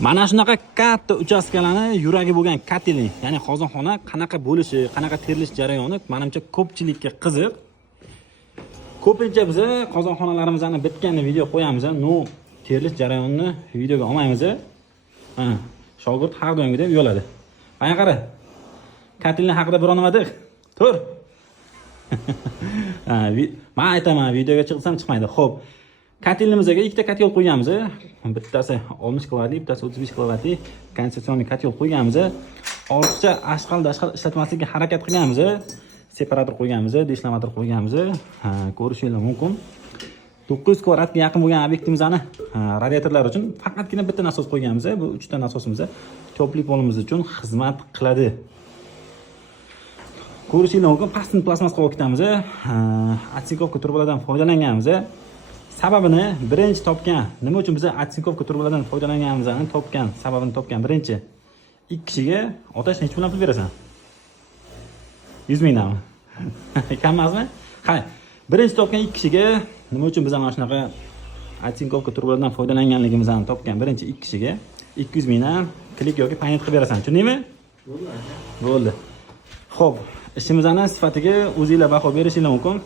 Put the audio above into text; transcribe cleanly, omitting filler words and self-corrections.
Mana shunaqa katta uchastkalarni yuragi bo'lgan kotelning, ya'ni qozonxona qanaqa bo'lishi, qanaqa terilish jarayoni menimcha ko'pchilikka qiziq. Ko'pincha biz qozonxonalarimizni bitganini video qo'yamiz, no terilish jarayonini videoga olmaymiz. Mana shogird har doimgidek uyaladi. Mana qara. Kotelning haqida bir onadik. Tur. Men aytaman, videoga chiqsam chiqmaydi. Xo'p. Kotelimizga ikkita kotel qo'yganmiz. Bittasi 60 kW, bittasi 35 kW konditsioner kotel qo'yganmiz. Ortiqcha ashqal-dashqal ishlatmaslikka harakat qilganmiz. Separator qo'yganmiz, deshlamator qo'yganmiz. Ko'rishingiz mumkin. 900 kvadratga yaqin bo'lgan obyektimizni radiatorlar uchun faqatgina bitta nasos qo'yganmiz. Bu 3 ta nasosimiz toplik bo'limiz uchun xizmat qiladi. Ko'rishingiz mumkin, pastni plasmas qilib ketamiz. Atsinkovka turbalardan foydalanganmiz. Sababini birinchi topgan, nima uchun biz atsinkovka turbalardan foydalanganimizni sababini topgan birinchi ikki kishiga otashni hech bilan pul berasan. 100 mingdanmi? Kam emasmi? Qani, birinchi topgan ikki kishiga nima uchun biz mana shunaqa atsinkovka turbalardan foydalanganligimizni topgan birinchi ikki kishiga 200 mingdan klik yoki paynet qilib berasan. Tushundingmi? Bo'ldi. Xo'p, ishimizni sifatiga o'zingizlar baho berishingiz mumkin.